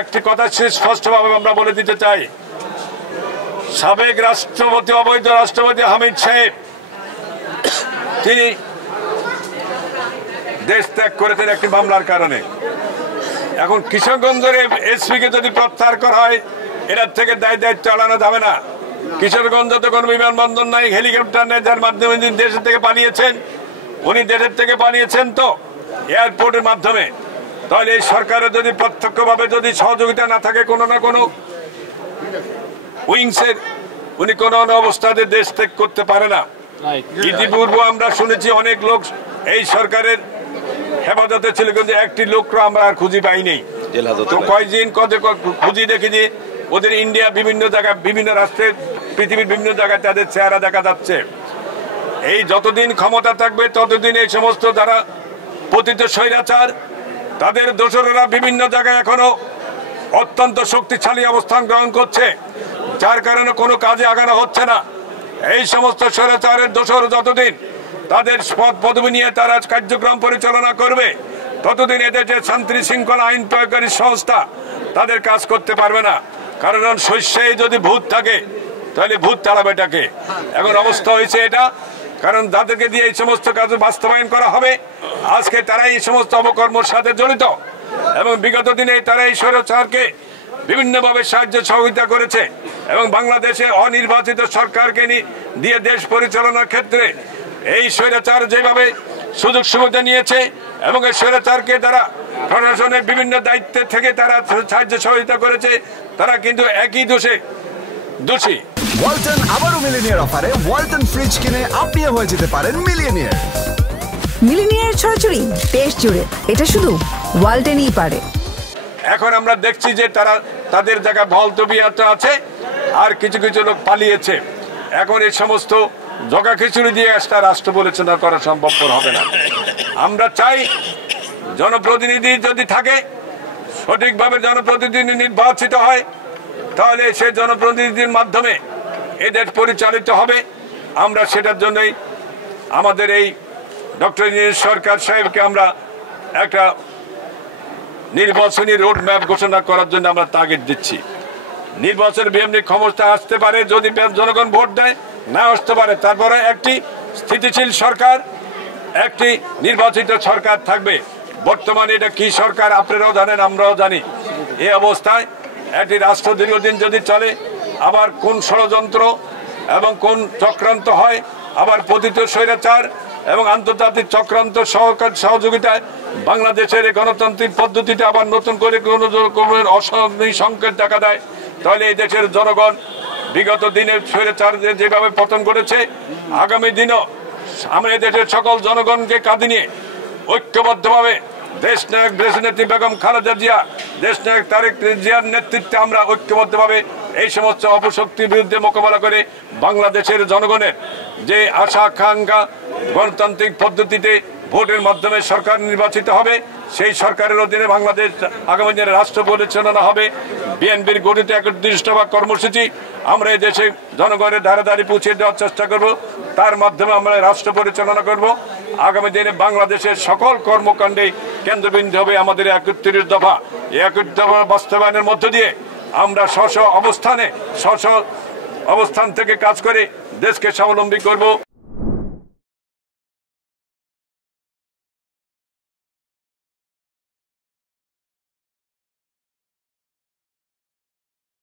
একটি কথা স্পষ্টভাবে আমরা বলে দিতে চাই, সাবেক রাষ্ট্রপতি অবৈধ রাষ্ট্রপতি হামিদ সাহেব তিনি দেশ ত্যাগ করেছেন একটি মামলার কারণে। এখন কিশোরগঞ্জের এসপিকে যদি প্রত্যাহার করা হয়, এটার থেকে দায়িত্ব এড়ানো যাবে না। কিশোরগঞ্জে তো কোনো বিমানবন্দর নাই, হেলিকপ্টার নেই, যার মাধ্যমে তিনি দেশের থেকে পালিয়েছেন। উনি দেশের থেকে পালিয়েছেন তো এয়ারপোর্টের মাধ্যমে। তাহলে এই সরকারের যদি প্রত্যক্ষভাবে যদি সহযোগিতা না থাকে কোনো না কোনো উইংসের, উনি কোনো অবস্থাতে দেশ ত্যাগ করতে পারে না। ইতিপূর্বে আমরা শুনেছি অনেক লোক এই সরকারের হেফাজতে ছিল, কিন্তু একটি লোককে আমরা আর খুঁজে পাইনি। তো কয়দিন খুঁজি দেখেছি ওদের ইন্ডিয়া বিভিন্ন জায়গায়, বিভিন্ন রাষ্ট্রে, পৃথিবীর বিভিন্ন জায়গায় তাদের চেহারা দেখা যাচ্ছে। এই যতদিন ক্ষমতা থাকবে ততদিন এই সমস্ত যারা পতিত স্বৈরাচার তাদের দোসরেরা বিভিন্ন জায়গায় এখনো অত্যন্ত শক্তিশালী অবস্থান গ্রহণ করছে, যার কারণে কোনো কাজে আগানো হচ্ছে না। এই সমস্ত স্বৈরাচারের দোসর যতদিন তাদের পদ পদবি নিয়ে তারা কার্যক্রম পরিচালনা করবে, ততদিন এদের যে শান্তি শৃঙ্খলা আইন প্রয়োগকারী সংস্থা তাদের কাজ করতে পারবে না। কারণ শস্যে যদি ভূত থাকে তাহলে ভূত তাড়াবেটাকে। এখন অবস্থা হয়েছে এটা, কারণ যাদেরকে দিয়ে এই সমস্ত কাজ বাস্তবায়ন করা হবে আজকে তারা এই সমস্ত অপকর্মের সাথে জড়িত, এবং বিগত দিনে তারা এই স্বৈরাচারকে বিভিন্নভাবে সাহায্য সহযোগিতা করেছে, এবং বাংলাদেশে অনির্বাচিত সরকারকে দিয়ে দেশ পরিচালনার ক্ষেত্রে এই স্বৈরাচার যেভাবে সুযোগ সুবিধা নিয়েছে এবং এই স্বৈরাচারকে তারা প্রশাসনের বিভিন্ন দায়িত্বে থেকে তারা সাহায্য সহযোগিতা করেছে, তারা কিন্তু একই দোষী। ওয়ালটন আবারও মিলিনিয়ার অফারে ওয়ালটন ফ্রিজ কিনে আপনিও হয়ে যেতে পারেন মিলিয়নিয়ার। মিলিনিয়ার ছড়াছড়ি দেশ জুড়ে, এটা শুধু ওয়ালটনই পারে। এখন আমরা দেখছি যে তারা তাদের জায়গায় ভলতবিয়াটা আছে, আর কিছু কিছু লোক পালিয়েছে। এখন এই সমস্ত জগা খিচুড়ি দিয়ে একটা রাষ্ট্র পরিচালনা করা সম্ভবপর হবে না। আমরা চাই জনপ্রতিনিধি যদি থাকে, সঠিকভাবে জনপ্রতিনিধি নির্বাচিত হয়, তাহলে সে জনপ্রতিনিধির মাধ্যমে এদের পরিচালিত হবে। আমরা সেটার জন্যই আমাদের এই ডক্টর ইউনূস সরকার সাহেবকে আমরা একটা নির্বাচনী রোড ম্যাপ ঘোষণা করার জন্য আমরা তাগিদ দিচ্ছি। নির্বাচন বিএমনি ক্ষমতা আসতে পারে, যদি জনগণ ভোট দেয়, না আসতে পারে, তারপরে একটি স্থিতিশীল সরকার, একটি নির্বাচিত সরকার থাকবে। বর্তমানে এটা কি সরকার আপনারাও জানেন, আমরাও জানি। এই অবস্থায় একটি রাষ্ট্র দীর্ঘদিন যদি চলে, আবার কোন ষড়যন্ত্র এবং কোন চক্রান্ত হয়, আবার পতিত স্বৈরাচার এবং আন্তর্জাতিক চক্রান্ত সহযোগিতায় বাংলাদেশের গণতান্ত্রিক পদ্ধতিতে আবার নতুন করে কোনো রকমের অশান্তি সংকেত দেখা দেয়, তাহলে এই দেশের জনগণ বিগত দিনে স্বৈরাচারদের যেভাবে পতন করেছে, আগামী দিনও আমরা এই দেশের সকল জনগণকে কাঁধে নিয়ে ঐক্যবদ্ধভাবে দেশনায়ক দেশনেত্রী বেগম খালেদা জিয়া, দেশনায়ক তারেক জিয়ার নেতৃত্বে আমরা ঐক্যবদ্ধভাবে এই সমস্ত অপশক্তির বিরুদ্ধে মোকাবেলা করে বাংলাদেশের জনগণের যে আশা আকাঙ্ক্ষা গণতান্ত্রিক পদ্ধতিতে ভোটের মাধ্যমে সরকার নির্বাচিত হবে, সেই সরকারের অধীনে বাংলাদেশ আগামী দিনে রাষ্ট্র পরিচালনা হবে। বিএনপির গঠিত ৩১ দফা কর্মসূচি আমরা এই দেশে জনগণের ধারে ধারে পৌঁছে দেওয়ার চেষ্টা করব, তার মাধ্যমে আমরা রাষ্ট্র পরিচালনা করব। আগামী দিনে বাংলাদেশের সকল কর্মকাণ্ডে কেন্দ্রবিন্দু হবে আমাদের ৩১ দফা। এই ৩১ দফা বাস্তবায়নের মধ্য দিয়ে আমরা স্ব অবস্থান থেকে কাজ করে দেশকে স্বাবলম্বী করব।